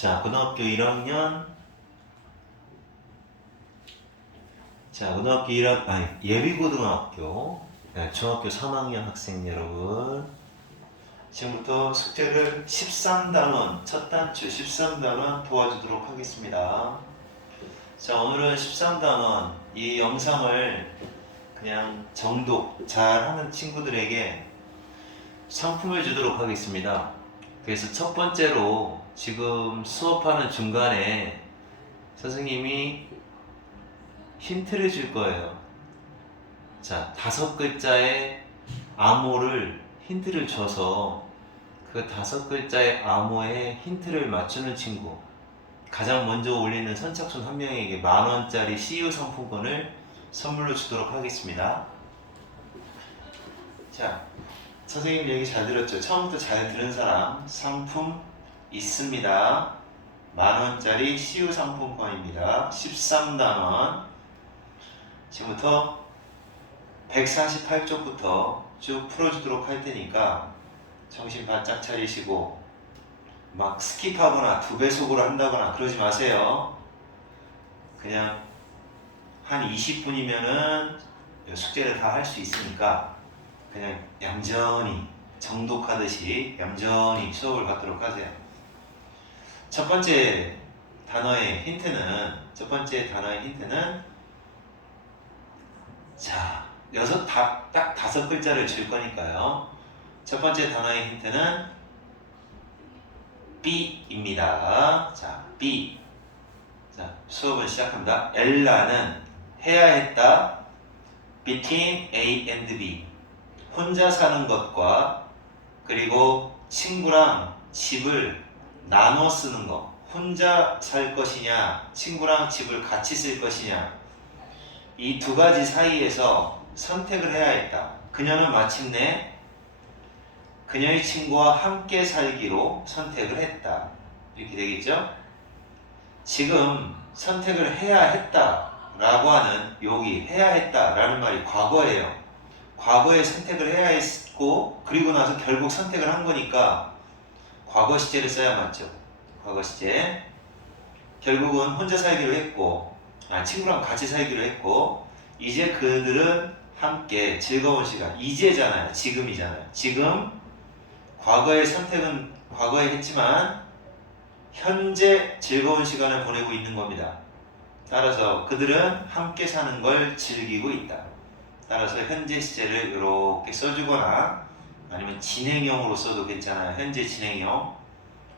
자, 고등학교 1학년. 자, 고등학교 1학년, 아니, 예비고등학교. 네, 중학교 3학년 학생 여러분. 지금부터 숙제를 13단원, 첫 단추 13단원 도와주도록 하겠습니다. 자, 오늘은 13단원, 이 영상을 그냥 정독 잘하는 친구들에게 상품을 주도록 하겠습니다. 그래서 첫 번째로 지금 수업하는 중간에 선생님이 힌트를 줄 거예요. 자, 5글자의 암호를 힌트를 줘서 그 5글자의 암호에 힌트를 맞추는 친구, 가장 먼저 올리는 선착순 한 명에게 10,000원짜리 CU 상품권을 선물로 주도록 하겠습니다. 자, 선생님 얘기 잘 들었죠? 처음부터 잘 들은 사람 상품 있습니다. 10,000원짜리 CU 상품권입니다. 13단원. 지금부터 148쪽부터 쭉 풀어주도록 할 테니까 정신 바짝 차리시고 막 스킵하거나 2배속으로 한다거나 그러지 마세요. 그냥 한 20분이면은 숙제를 다 할 수 있으니까 그냥 얌전히 정독하듯이 얌전히 수업을 받도록 하세요. 첫 번째 단어의 힌트는 자, 딱 5글자를 줄 거니까요. 첫 번째 단어의 힌트는 B입니다. 자, B. 자, 수업은 시작합니다. 엘라는 해야 했다. Between A and B. 혼자 사는 것과 그리고 친구랑 집을 나눠 쓰는 것. 혼자 살 것이냐, 친구랑 집을 같이 쓸 것이냐. 이 두 가지 사이에서 선택을 해야 했다. 그녀는 마침내 그녀의 친구와 함께 살기로 선택을 했다. 이렇게 되겠죠? 지금 선택을 해야 했다 라고 하는 여기 해야 했다 라는 말이 과거예요. 과거에 선택을 해야 했고 그리고 나서 결국 선택을 한 거니까 과거 시제를 써야 맞죠. 과거 시제. 결국은 혼자 살기로 했고 친구랑 같이 살기로 했고 이제 그들은 함께 즐거운 시간. 이제잖아요. 지금이잖아요. 지금 과거의 선택은 과거에 했지만 현재 즐거운 시간을 보내고 있는 겁니다. 따라서 그들은 함께 사는 걸 즐기고 있다. 따라서 현재 시제를 이렇게 써주거나 아니면 진행형으로 써도 괜찮아요. 현재 진행형.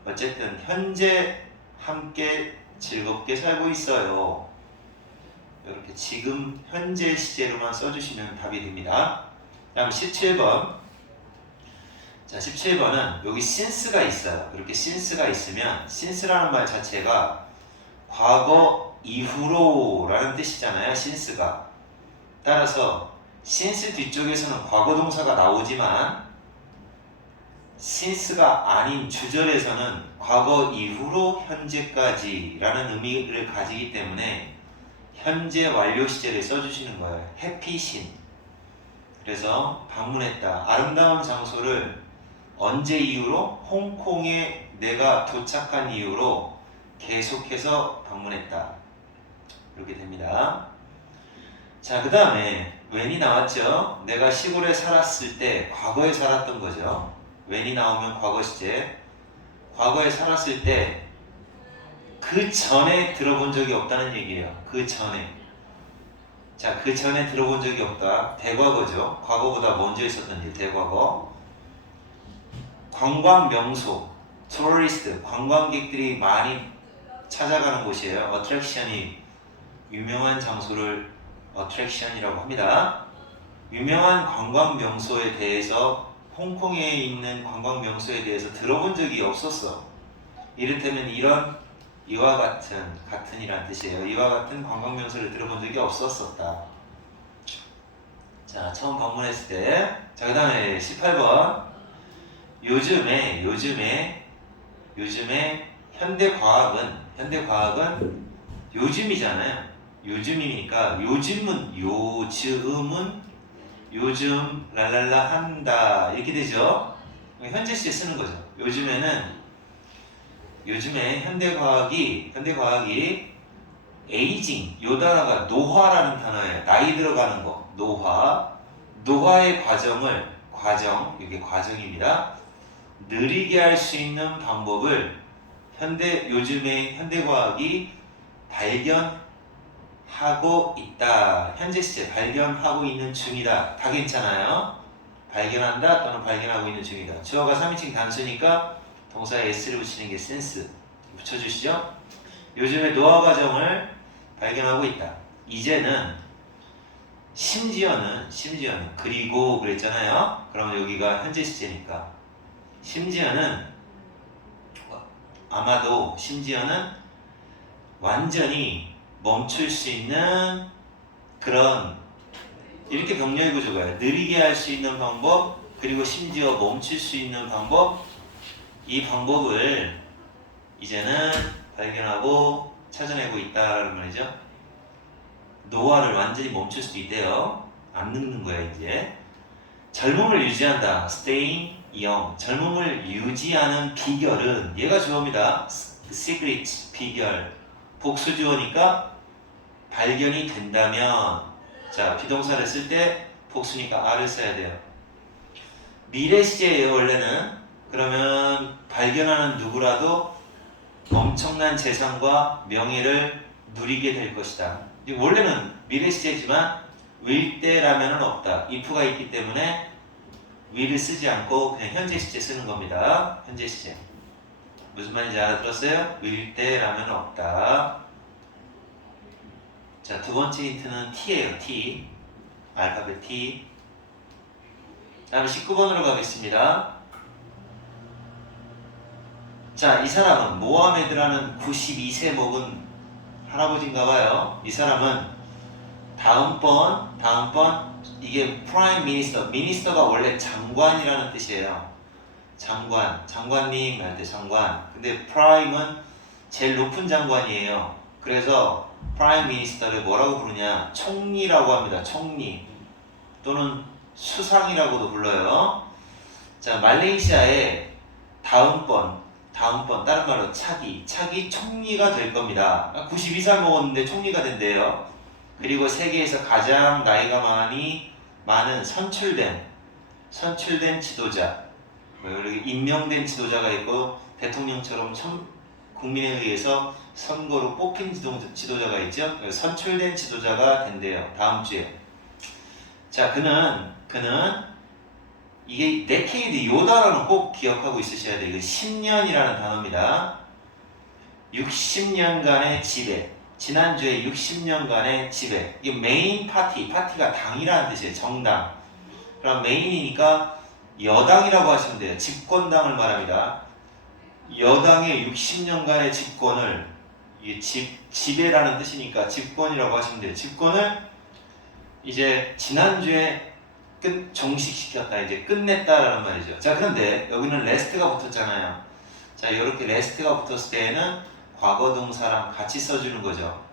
어쨌든 현재 함께 즐겁게 살고 있어요. 이렇게 지금 현재 시제로만 써주시면 답이 됩니다. 다음 17번. 자, 17번은 여기 since가 있어요. 이렇게 since가 있으면 since라는 말 자체가 과거 이후로 라는 뜻이잖아요. since가. 따라서 since 뒤쪽에서는 과거 동사가 나오지만 since가 아닌 주절에서는 과거 이후로 현재까지 라는 의미를 가지기 때문에 현재 완료 시제를 써주시는 거예요. happy sin. 그래서 방문했다. 아름다운 장소를 언제 이후로? 홍콩에 내가 도착한 이후로 계속해서 방문했다. 이렇게 됩니다. 자, 그 다음에 when이 나왔죠. 내가 시골에 살았을 때 과거에 살았던 거죠. when이 나오면 과거 시제. 과거에 살았을 때 그 전에 들어본 적이 없다는 얘기예요. 그 전에. 자, 그 전에 들어본 적이 없다. 대과거죠. 과거보다 먼저 있었던 일, 대과거. 관광 명소, tourist, 관광객들이 많이 찾아가는 곳이에요. attraction이 유명한 장소를 attraction이라고 합니다. 유명한 관광 명소에 대해서 홍콩에 있는 관광 명소에 대해서 들어본 적이 없었어. 이를테면 이와 같은이란 뜻이에요. 이와 같은 관광 명소를 들어본 적이 없었었다. 자, 처음 방문했을 때. 자, 그 다음에 18번. 요즘에 현대과학은 요즘이잖아요. 요즘이니까 요즘 랄랄라 한다 이렇게 되죠. 현재 시제 쓰는 거죠. 요즘에는 요즘에 현대과학이 에이징, 요 단어가 노화라는 단어예요. 나이 들어가는 거, 노화의 이게 과정입니다. 느리게 할 수 있는 방법을 요즘에 현대과학이 발견하고 있다. 현재 시제 발견하고 있는 중이다. 다 괜찮아요. 발견한다 또는 발견하고 있는 중이다. 주어가 3인칭 단수니까 동사에 s를 붙이는 게 센스. 붙여주시죠. 요즘에 노화 과정을 발견하고 있다. 이제는 심지어는 그리고 그랬잖아요. 그럼 여기가 현재 시제니까 심지어는 아마도 심지어는 완전히 멈출 수 있는 그런 이렇게 병렬 구조가 느리게 할 수 있는 방법 그리고 심지어 멈출 수 있는 방법 이 방법을 이제는 발견하고 찾아내고 있다라는 말이죠. 노화를 완전히 멈출 수도 있대요. 안 늙는 거야 이제. 젊음을 유지한다. staying young. 젊음을 유지하는 비결은 얘가 주어입니다. secret 비결. 복수주어니까 발견이 된다면 자 비동사를 쓸 때 복수니까 R을 써야 돼요. 미래 시제예요 원래는. 그러면 발견하는 누구라도 엄청난 재산과 명예를 누리게 될 것이다. 원래는 미래 시제지만 will 때라면은 없다. if가 있기 때문에 will을 쓰지 않고 그냥 현재 시제 쓰는 겁니다. 현재 시제. 무슨 말인지 알아들었어요? will 때라면 없다. 자, 두 번째 힌트는 T예요. T. 알파벳 T. 다음에 19번으로 가겠습니다. 자, 이 사람은 모하메드라는 92세 먹은 할아버지인가봐요. 이 사람은 다음번 이게 프라임 미니스터. 미니스터가 원래 장관이라는 뜻이에요. 장관님 할 때 장관. 근데 프라임은 제일 높은 장관이에요. 그래서 프라임 미니스터를 뭐라고 부르냐? 총리라고 합니다. 총리 또는 수상이라고도 불러요. 자, 말레이시아의 다음번 다른 말로 차기 총리가 될 겁니다. 92살 먹었는데 총리가 된대요. 그리고 세계에서 가장 나이가 많은 선출된 지도자, 이렇게 임명된 지도자가 있고 대통령처럼 국민에 의해서 선거로 뽑힌 지도자가 있죠. 선출된 지도자가 된대요. 다음 주에. 자, 그는 이게 데케이드 요 단어는 꼭 기억하고 있으셔야 돼요. 이거 10년이라는 단어입니다. 60년간의 지배. 지난주에 60년간의 지배. 이게 메인 파티가 당이라는 뜻이에요. 정당. 그럼 메인이니까 여당이라고 하시면 돼요. 집권당을 말합니다. 여당의 60년간의 집권을 이게 지배라는 뜻이니까 집권이라고 하시면 돼요. 집권을 이제 지난주에 종식시켰다. 이제 끝냈다라는 말이죠. 자, 그런데 여기는 레스트가 붙었잖아요. 자, 이렇게 레스트가 붙었을 때에는 과거 동사랑 같이 써주는 거죠.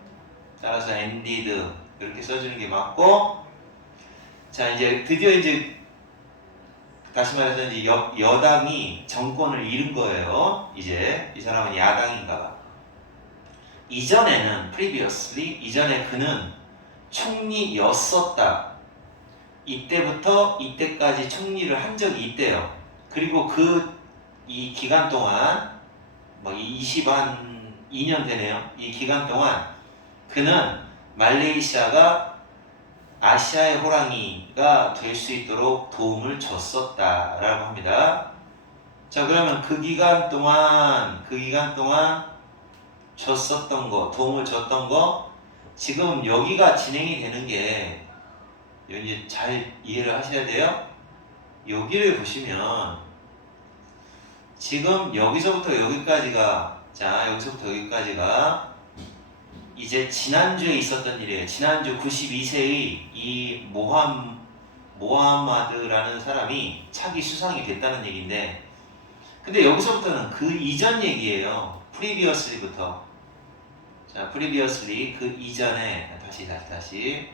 따라서 ended 이렇게 써주는 게 맞고, 자, 이제 드디어 이제 다시 말해서 이제 여당이 정권을 잃은 거예요. 이제 이 사람은 야당인가봐. 이전에는 previously 이전에 그는 총리였었다. 이때부터 이때까지 총리를 한 적이 있대요. 그리고 이 기간 동안 2년 되네요. 이 기간 동안 그는 말레이시아가 아시아의 호랑이가 될 수 있도록 도움을 줬었다라고 합니다. 자, 그러면 그 기간 동안 도움을 줬던 거 지금 여기가 진행이 되는 게 이제 잘 이해를 하셔야 돼요. 여기를 보시면 지금 여기서부터 여기까지가 이제 지난주에 있었던 일이에요. 지난주 92세의 이 모하마드라는 사람이 차기 수상이 됐다는 얘기인데, 근데 여기서부터는 그 이전 얘기예요. previously부터. 자, previously 그 이전에 다시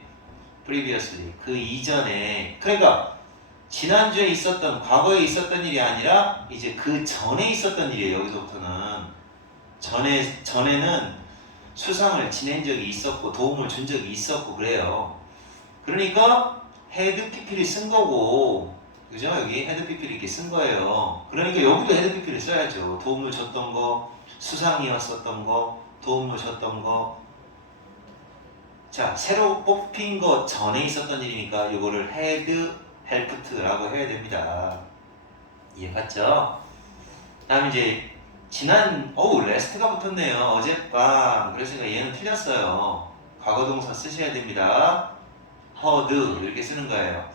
previously 그 이전에, 그러니까 지난주에 과거에 있었던 일이 아니라 이제 그 전에 있었던 일이에요. 여기서부터는 전에는 수상을 지낸 적이 있었고 도움을 준 적이 있었고 그래요. 그러니까 헤드 PP를 쓴 거고, 그죠? 여기 헤드 PP를 이렇게 쓴 거예요. 그러니까 여기도 헤드 PP를 써야죠. 도움을 줬던 거, 수상이었었던 거, 도움을 줬던 거. 자, 새로 뽑힌 거 전에 있었던 일이니까 이거를 헤드 헬프트라고 해야 됩니다. 이해 갔죠? 다음 이제 레스트가 붙었네요. 어젯밤. 그래서 얘는 틀렸어요. 과거동사 쓰셔야 됩니다. heard 이렇게 쓰는 거예요.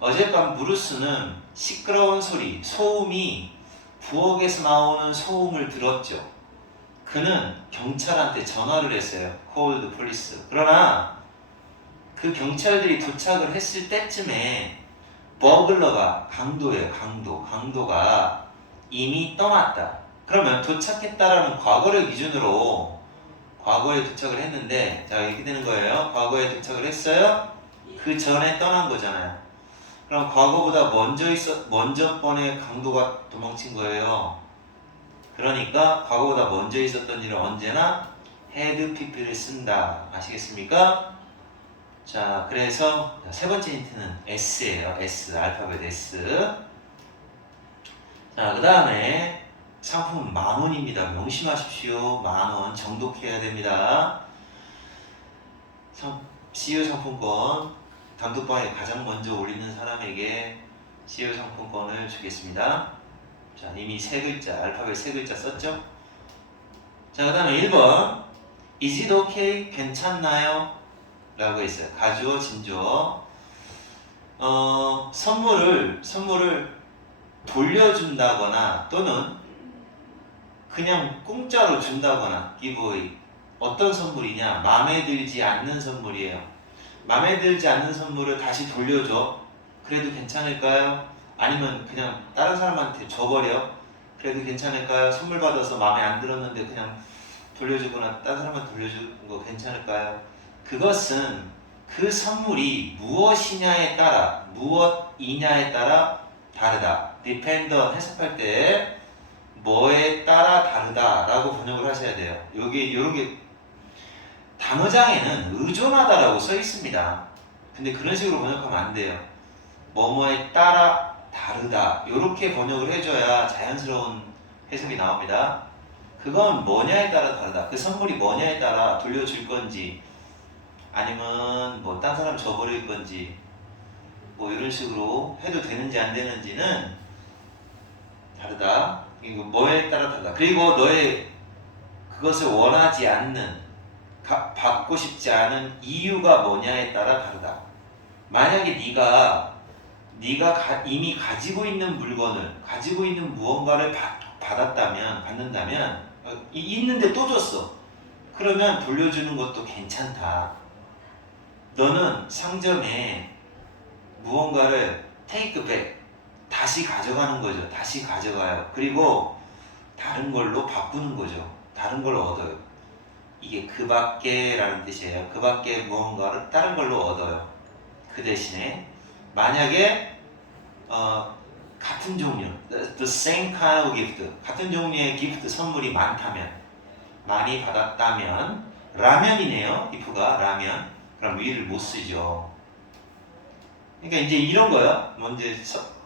어젯밤 브루스는 시끄러운 소리, 소음이 부엌에서 나오는 소음을 들었죠. 그는 경찰한테 전화를 했어요. called police. 그러나 그 경찰들이 도착을 했을 때쯤에 버글러가 강도예요. 강도가 이미 떠났다. 그러면 도착했다라는 과거를 기준으로 과거에 도착을 했는데, 자 이렇게 되는 거예요. 과거에 도착을 했어요. 그 전에 떠난 거잖아요. 그럼 과거보다 먼저 번에 강도가 도망친 거예요. 그러니까 과거보다 먼저 있었던 일은 언제나 had pp를 쓴다. 아시겠습니까? 자, 그래서 세 번째 힌트는 S예요. S, 알파벳 S. 자, 그 다음에 상품은 10,000원입니다. 명심하십시오. 10,000원 정독해야 됩니다. CU 상품권 단톡방에 가장 먼저 올리는 사람에게 CU 상품권을 주겠습니다. 자, 이미 세 글자, 알파벳 세 글자 썼죠? 자, 그 다음에 1번 Is it okay? 괜찮나요? 라고 했어요. 가주어, 진주어. 선물을 돌려준다거나 또는 그냥 공짜로 준다거나 giveaway. 어떤 선물이냐? 마음에 들지 않는 선물이에요. 마음에 들지 않는 선물을 다시 돌려줘. 그래도 괜찮을까요? 아니면 그냥 다른 사람한테 줘버려. 그래도 괜찮을까요? 선물 받아서 마음에 안 들었는데 그냥 돌려주거나 다른 사람한테 돌려주는 거 괜찮을까요? 그것은 그 선물이 무엇이냐에 따라 다르다. depend 해석할 때 뭐에 따라 다르다라고 번역을 하셔야 돼요. 요게 단어장에는 의존하다라고 써 있습니다. 근데 그런 식으로 번역하면 안 돼요. 뭐뭐에 따라 다르다. 요렇게 번역을 해줘야 자연스러운 해석이 나옵니다. 그건 뭐냐에 따라 다르다. 그 선물이 뭐냐에 따라 돌려줄 건지 아니면 뭐 딴 사람 줘버릴 건지 뭐 이런 식으로 해도 되는지 안 되는지는 다르다. 그리고 뭐에 따라 다르다. 그리고 너의 그것을 원하지 않는 받고 싶지 않은 이유가 뭐냐에 따라 다르다. 만약에 네가 이미 가지고 있는 물건을 가지고 있는 무언가를 받는다면 있는데 또 줬어. 그러면 돌려주는 것도 괜찮다. 너는 상점에 무언가를 take back 다시 가져가는 거죠. 다시 가져가요. 그리고 다른 걸로 바꾸는 거죠. 다른 걸 얻어요. 이게 그 밖에라는 뜻이에요. 그 밖에 무언가를 다른 걸로 얻어요. 그 대신에 만약에 같은 종류, the same kind of gift, 같은 종류의 기프트 선물이 많이 받았다면, 라면이네요. if가 라면. 그럼 위를 못 쓰죠. 그러니까 이제 이런 거요. 뭐 이제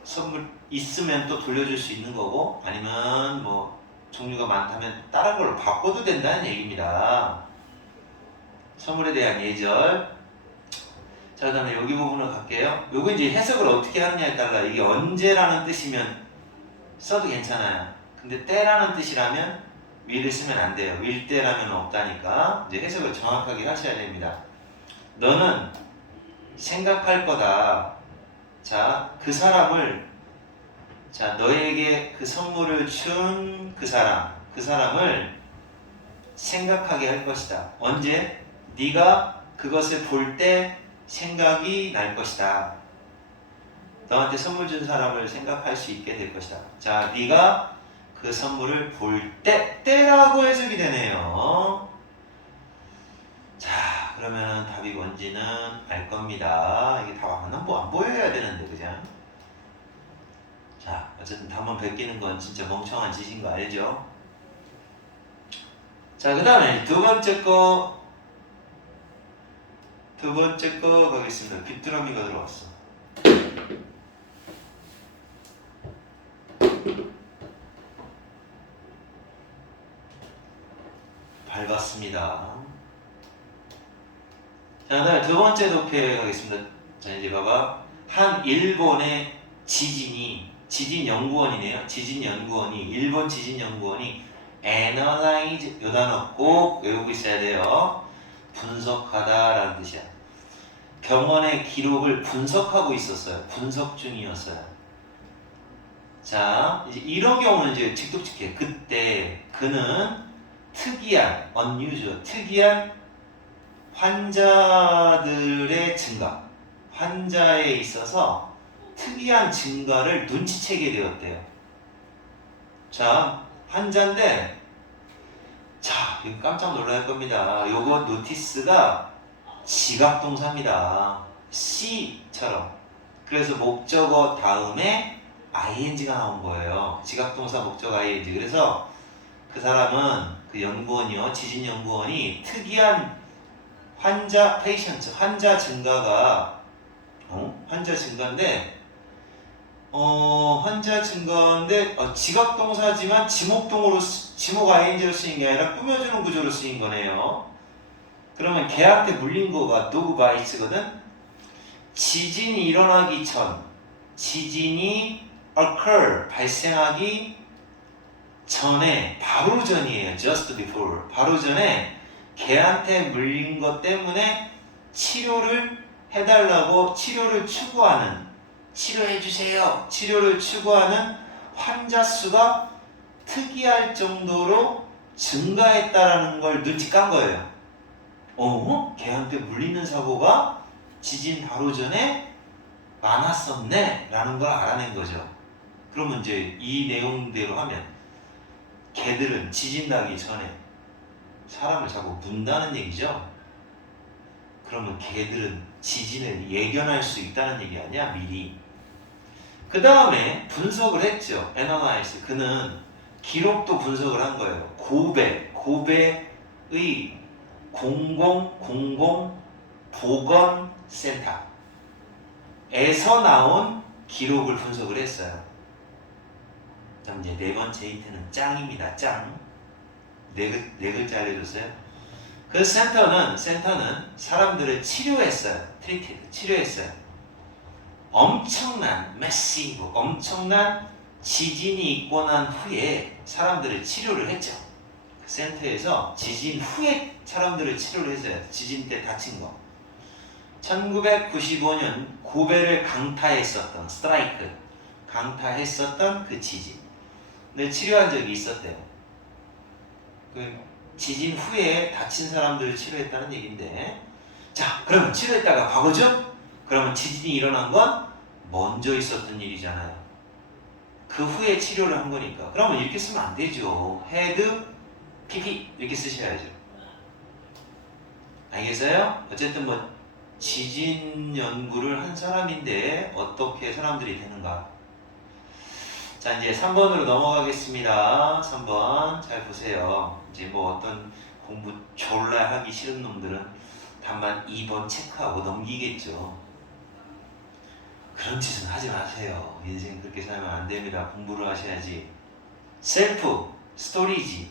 선물 있으면 또 돌려줄 수 있는 거고, 아니면 뭐 종류가 많다면 다른 걸로 바꿔도 된다는 얘기입니다. 선물에 대한 예절. 자, 그 다음에 여기 부분을 갈게요. 요거 이제 해석을 어떻게 하느냐에 따라 이게 언제라는 뜻이면 써도 괜찮아요. 근데 때라는 뜻이라면 will을 쓰면 안 돼요. will 때라면 없다니까 이제 해석을 정확하게 하셔야 됩니다. 너는 생각할 거다. 자, 그 사람을, 자, 너에게 그 선물을 준 그 사람을 생각하게 할 것이다. 언제? 네가 그것을 볼 때 생각이 날 것이다. 너한테 선물 준 사람을 생각할 수 있게 될 것이다. 자, 네가 그 선물을 볼 때라고 해석이 되네요. 자, 그러면 답이 뭔지는 알 겁니다. 이게 다 안 보여야 되는데, 그죠? 자, 어쨌든 단번 베끼는 건 진짜 멍청한 짓인 거 알죠? 자, 그 다음에 두 번째 거 가겠습니다. 귀뚜라미가 들어왔어. 밟았습니다. 자, 그다음에 두 번째 도표에 가겠습니다. 자, 이제 봐봐. 한 일본의 지진 연구원이네요. 일본 지진 연구원이 analyze 요 단어 꼭 외우고 있어야 돼요. 분석하다라는 뜻이야. 경원의 기록을 분석하고 있었어요. 분석 중이었어요. 자, 이제 이런 경우는 이제 직독직해. 그때 그는 특이한 환자들의 증가, 환자에 있어서 특이한 증가를 눈치채게 되었대요. 자, 환자인데, 자, 이거 깜짝 놀랄 겁니다. 요거 노티스가 지각동사입니다. C처럼. 그래서 목적어 다음에 ing가 나온 거예요. 지각동사 목적어 ing. 그래서 그 사람은, 그 연구원이요, 지진 연구원이 특이한 환자 증가가, 환자 증가인데, 지각동사지만 지목 ing로 쓰인 게 아니라 꾸며주는 구조로 쓰인 거네요. 그러면 걔한테 물린 거가 노브바이스거든. 지진이 일어나기 전, 지진이 occur 발생하기 전에, 바로 전이에요. just before. 바로 전에 걔한테 물린 것 때문에 치료를 해달라고 치료를 추구하는, 치료해주세요. 치료를 추구하는 환자 수가 특이할 정도로 증가했다라는 걸 눈치 깐 거예요. 걔한테 물리는 사고가 지진 바로 전에 많았었네 라는 걸 알아낸 거죠. 그러면 이제 이 내용대로 하면 개들은 지진 나기 전에 사람을 자꾸 문다는 얘기죠. 그러면 개들은 지진을 예견할 수 있다는 얘기 아니야, 미리. 그 다음에 분석을 했죠. analyze. 그는 기록도 분석을 한 거예요. 고베의 공공보건센터에서 나온 기록을 분석을 했어요. 그럼 이제 네 번째 힌트는 짱입니다. 짱. 네 글자 알려줬어요. 그 센터는 사람들을 치료했어요. 치료했어요. 엄청난 지진이 있고 난 후에 사람들을 치료를 했죠. 그 센터에서 지진 후에 사람들을 치료를 했어요. 지진 때 다친 거. 1995년 고베를 강타했었던 그 지진을 치료한 적이 있었대요. 그 지진 후에 다친 사람들을 치료했다는 얘기인데, 자, 그러면 치료했다가 과거죠? 그러면 지진이 일어난 건 먼저 있었던 일이잖아요. 그 후에 치료를 한 거니까. 그러면 이렇게 쓰면 안 되죠. had pp 이렇게 쓰셔야죠. 알겠어요? 어쨌든 뭐 지진 연구를 한 사람인데 어떻게 사람들이 되는가. 자, 이제 3번으로 넘어가겠습니다. 3번 잘 보세요. 이제 뭐 어떤 공부 졸라 하기 싫은 놈들은 다만 2번 체크하고 넘기겠죠. 그런 짓은 하지 마세요. 인생 그렇게 살면 안 됩니다. 공부를 하셔야지. 셀프 스토리지,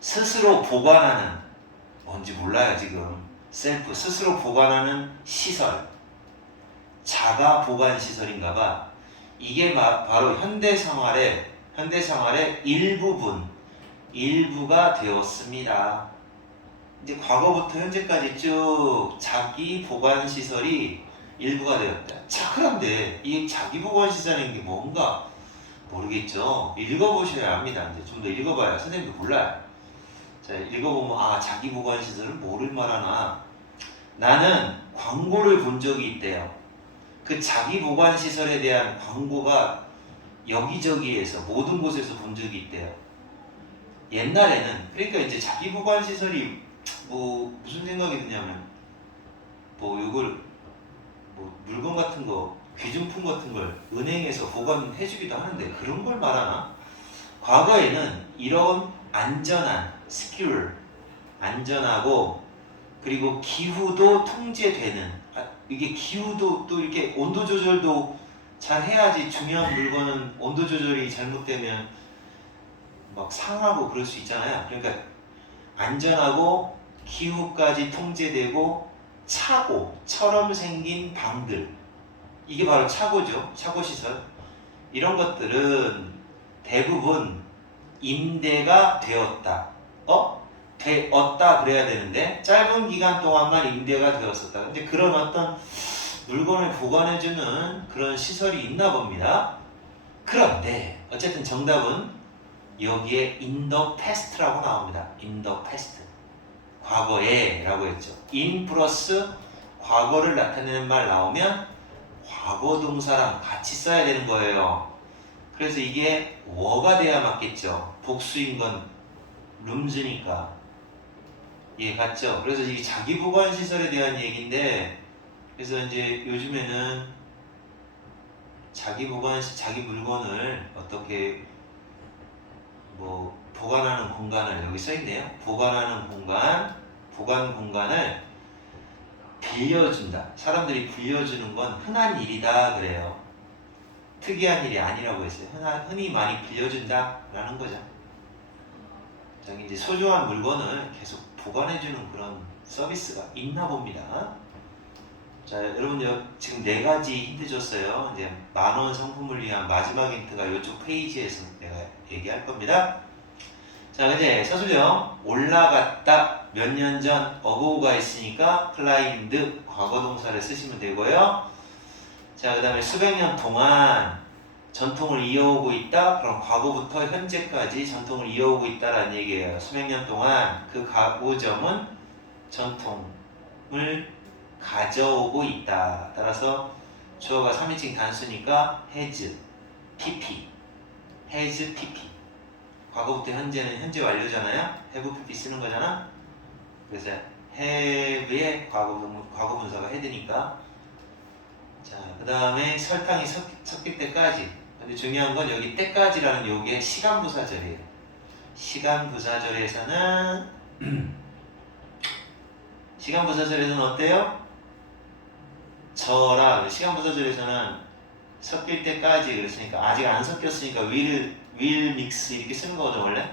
스스로 보관하는, 뭔지 몰라요 지금. 셀프, 스스로 보관하는 시설, 자가 보관 시설인가봐. 이게 바로 현대생활의 일부가 되었습니다. 이제 과거부터 현재까지 쭉 자기 보관 시설이 일부가 되었다. 자, 그런데 이 자기 보관 시설인 게 뭔가 모르겠죠. 읽어보셔야 합니다. 이제 좀 더 읽어봐야 선생님도 몰라요. 자, 읽어보면 자기 보관 시설은 뭐를 말하나. 나는 광고를 본 적이 있대요. 그 자기 보관 시설에 대한 광고가 여기저기에서 모든 곳에서 본 적이 있대요. 옛날에는, 그러니까 이제 자기 보관 시설이 뭐 무슨 생각이 드냐면, 뭐 이걸 뭐 물건 같은 거, 귀중품 같은 걸 은행에서 보관해주기도 하는데 그런 걸 말하나? 과거에는 이런 안전한, secure, 안전하고 그리고 기후도 통제되는 이게 기후도 또 이렇게 온도 조절도 잘 해야지 중요한 물건은 온도 조절이 잘못되면 막 상하고 그럴 수 있잖아요. 그러니까 안전하고 기후까지 통제되고 차고처럼 생긴 방들 이게 바로 차고죠. 차고 시설 이런 것들은 대부분 임대가 되었다. 되었다 그래야 되는데 짧은 기간 동안만 임대가 되었었다. 근데 그런 어떤 물건을 보관해주는 그런 시설이 있나 봅니다. 그런데 어쨌든 정답은 여기에 in the past라고 나옵니다. in the past 과거에 라고 했죠. in 플러스 과거를 나타내는 말 나오면 과거 동사랑 같이 써야 되는 거예요. 그래서 이게 워가 돼야 맞겠죠. 복수인 건 룸즈니까. 예, 맞죠? 그래서 이게 자기 보관 시설에 대한 얘기인데 그래서 이제 요즘에는 자기 보관 자기 물건을 어떻게 뭐 보관하는 공간을 여기 써 있네요. 보관하는 공간, 보관 공간을 빌려준다. 사람들이 빌려주는 건 흔한 일이다 그래요. 특이한 일이 아니라고 했어요. 흔히 많이 빌려준다라는 거죠. 자, 이제 소중한 물건을 계속 보관해주는 그런 서비스가 있나 봅니다. 자, 여러분 지금 4가지 힌트 줬어요. 이제 10,000원 상품을 위한 마지막 힌트가 이쪽 페이지에서 내가 얘기할 겁니다. 자, 이제 서술형 올라갔다 몇 년 전 어고가 있으니까 클라이밍드 과거 동사를 쓰시면 되고요. 자, 그 다음에 수백 년 동안 전통을 이어오고 있다. 그럼 과거부터 현재까지 전통을 이어오고 있다라는 얘기예요. 수백 년 동안 그 가구점은 전통을 가져오고 있다. 따라서 주어가 3인칭 단수니까 has, pp, has, pp. 과거부터 현재는 현재 완료잖아요. have, pp 쓰는 거잖아. 그래서 have의 과거 분사가 head니까. 자, 그 다음에 설탕이 섞일 때까지. 근데 중요한 건 여기 때까지라는 요게 시간 부사절이에요. 시간 부사절에서는 시간 부사절에서는 어때요? 저랑 시간 부사절에서는 섞일 때까지 그랬으니까 아직 안 섞였으니까 will mix 이렇게 쓰는 거거든 원래.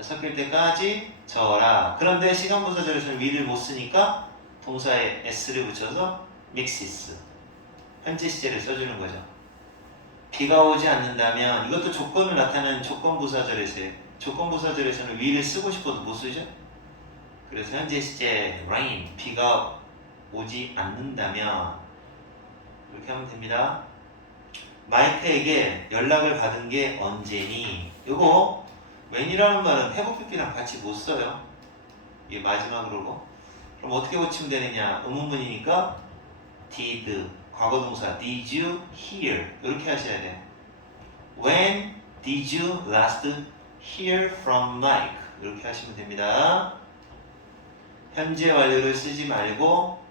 섞일 때까지 저라. 그런데 시간 부사절에서는 will을 못 쓰니까 동사에 s를 붙여서 mixes 현재 시제를 써주는 거죠. 비가 오지 않는다면 이것도 조건을 나타내는 조건 부사절에서요. 조건 부사절에서는 will을 쓰고 싶어도 못 쓰죠. 그래서 현재 시제 rain 비가 오지 않는다면 이렇게 하면 됩니다. 마이크에게 연락을 받은 게 언제니? 이거 when이라는 말은 have pp랑 같이 못 써요. 이게 마지막으로. 그럼 어떻게 고치면 되느냐? 의문문이니까 did 과거 동사 did you hear 이렇게 하셔야 돼요. When did you last hear from Mike? 이렇게 하시면 됩니다. 현재 완료를 쓰지 말고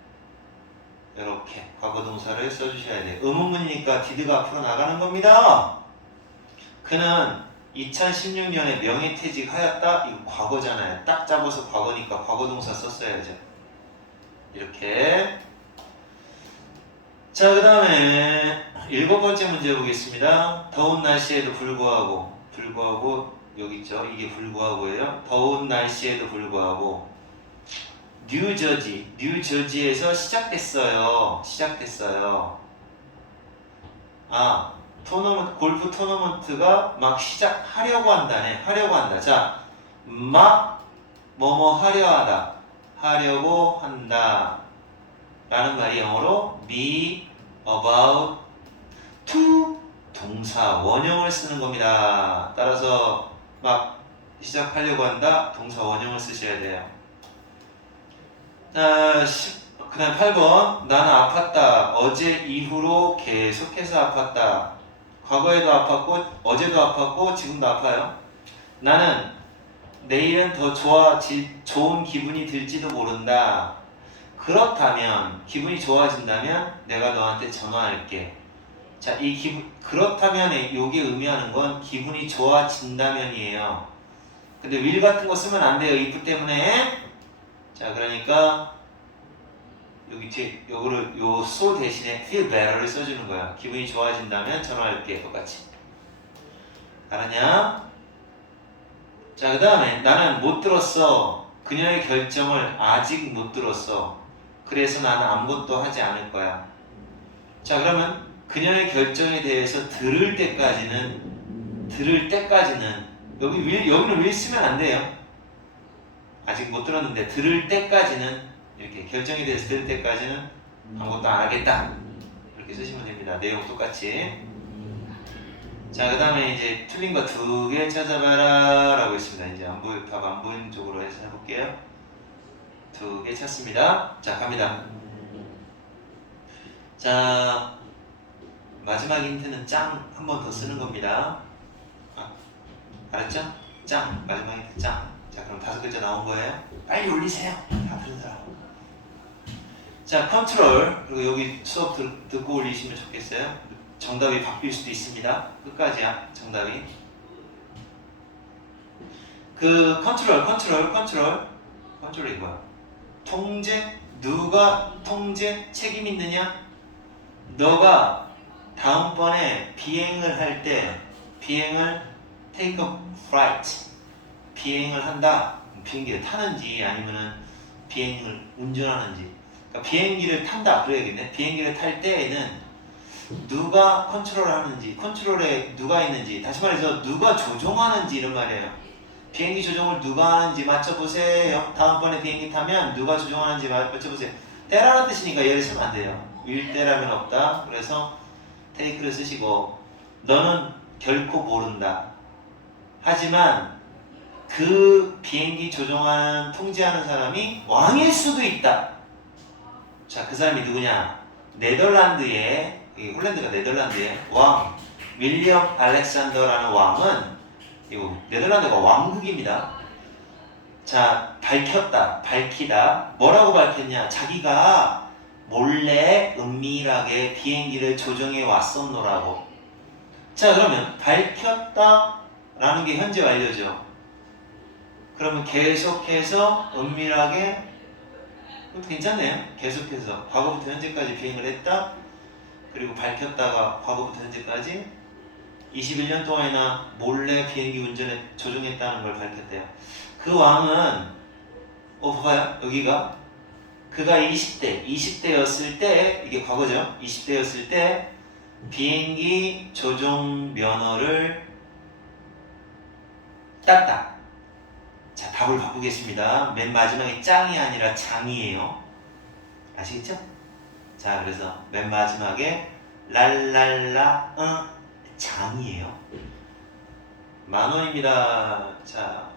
이렇게 과거 동사를 써주셔야 돼요. 의문문이니까 did가 앞으로 나가는 겁니다. 그는 2016년에 명예퇴직 하였다. 이거 과거잖아요. 딱 잡아서 과거니까 과거 동사 썼어야죠. 이렇게. 자, 그 다음에 7번째 문제 보겠습니다. 더운 날씨에도 불구하고 여기 있죠. 이게 불구하고예요. 더운 날씨에도 불구하고 뉴저지에서 시작됐어요. 골프 토너먼트가 막 시작하려고 한다네. 하려고 한다. 자, 뭐뭐 하려고 한다. 라는 말이 영어로 be about to 동사 원형을 쓰는 겁니다. 따라서 막 시작하려고 한다. 동사 원형을 쓰셔야 돼요. 그 다음 8번 나는 아팠다. 어제 이후로 계속해서 아팠다. 과거에도 아팠고 어제도 아팠고 지금도 아파요. 나는 내일은 더 좋은 기분이 들지도 모른다. 그렇다면 기분이 좋아진다면 내가 너한테 전화할게. 자, 그렇다면 여기 의미하는 건 기분이 좋아진다면이에요. 근데 will 같은 거 쓰면 안 돼요. if 때문에. 자, 그러니까 여기 뒤에 요거를 요 so 대신에 feel better를 써주는 거야. 기분이 좋아진다면 전화할게. 똑같이. 알았냐? 자, 그 다음에 나는 못 들었어. 그녀의 결정을 아직 못 들었어. 그래서 나는 아무것도 하지 않을 거야. 자, 그러면 그녀의 결정에 대해서 들을 때까지는 여기는 will 쓰면 안 돼요. 아직 못 들었는데 들을 때까지는 이렇게 결정에 대해서 들을 때까지는 아무것도 안 하겠다. 이렇게 쓰시면 됩니다. 내용 똑같이. 자, 그 다음에 이제 틀린 거 2개 찾아봐라 라고 했습니다. 이제 답 안 보이는 쪽으로 해서 해볼게요. 2개 찾습니다. 자, 갑니다. 자, 마지막 힌트는 짱 한 번 더 쓰는 겁니다. 알았죠? 짱. 마지막 힌트 짱. 자, 그럼 5글자 나온 거예요. 빨리 올리세요. 다 들은 사람. 자, 컨트롤. 그리고 여기 수업 듣고 올리시면 좋겠어요. 정답이 바뀔 수도 있습니다. 끝까지야, 정답이. 그 컨트롤이 뭐야? 통제? 누가 통제? 책임 있느냐? 너가 다음번에 비행을 할 때 take a flight 비행을 한다. 비행기를 타는지 아니면은 비행을 운전하는지. 그러니까 비행기를 탄다 그래야겠네. 비행기를 탈 때에는 누가 컨트롤하는지, 컨트롤에 누가 있는지, 다시 말해서 누가 조종하는지 이런 말이에요. 비행기 조종을 누가 하는지 맞춰보세요. 다음번에 비행기 타면 누가 조종하는지 맞춰보세요. 때라는 뜻이니까 얘를 쓰면 안 돼요. will 때라면 없다. 그래서 take를 쓰시고 너는 결코 모른다. 하지만 그 비행기 조종하는 통제하는 사람이 왕일 수도 있다. 자, 그 사람이 누구냐? 네덜란드의 홀랜드가 네덜란드의 왕 윌리엄 알렉산더라는 왕은 이거 네덜란드가 왕국입니다. 자, 밝히다. 뭐라고 밝혔냐? 자기가 몰래 은밀하게 비행기를 조종해 왔었노라고. 자, 그러면 밝혔다라는 게 현재 완료죠. 그러면 계속해서 은밀하게, 그것도 괜찮네요. 계속해서 과거부터 현재까지 비행을 했다. 그리고 밝혔다가 과거부터 현재까지 21년 동안이나 몰래 비행기 운전에 조종했다는 걸 밝혔대요. 그 왕은 봐봐요. 여기가 그가 20대였을 때, 이게 과거죠. 20대였을 때 비행기 조종 면허를 땄다. 자, 답을 바꾸겠습니다. 맨 마지막에 짱이 아니라 장이에요. 아시겠죠? 자, 그래서 맨 마지막에 랄랄라 장이에요. 10,000원입니다. 자,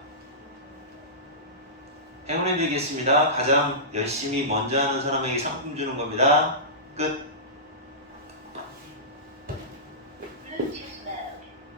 행운을 드리겠습니다. 가장 열심히 먼저 하는 사람에게 상품 주는 겁니다. 끝.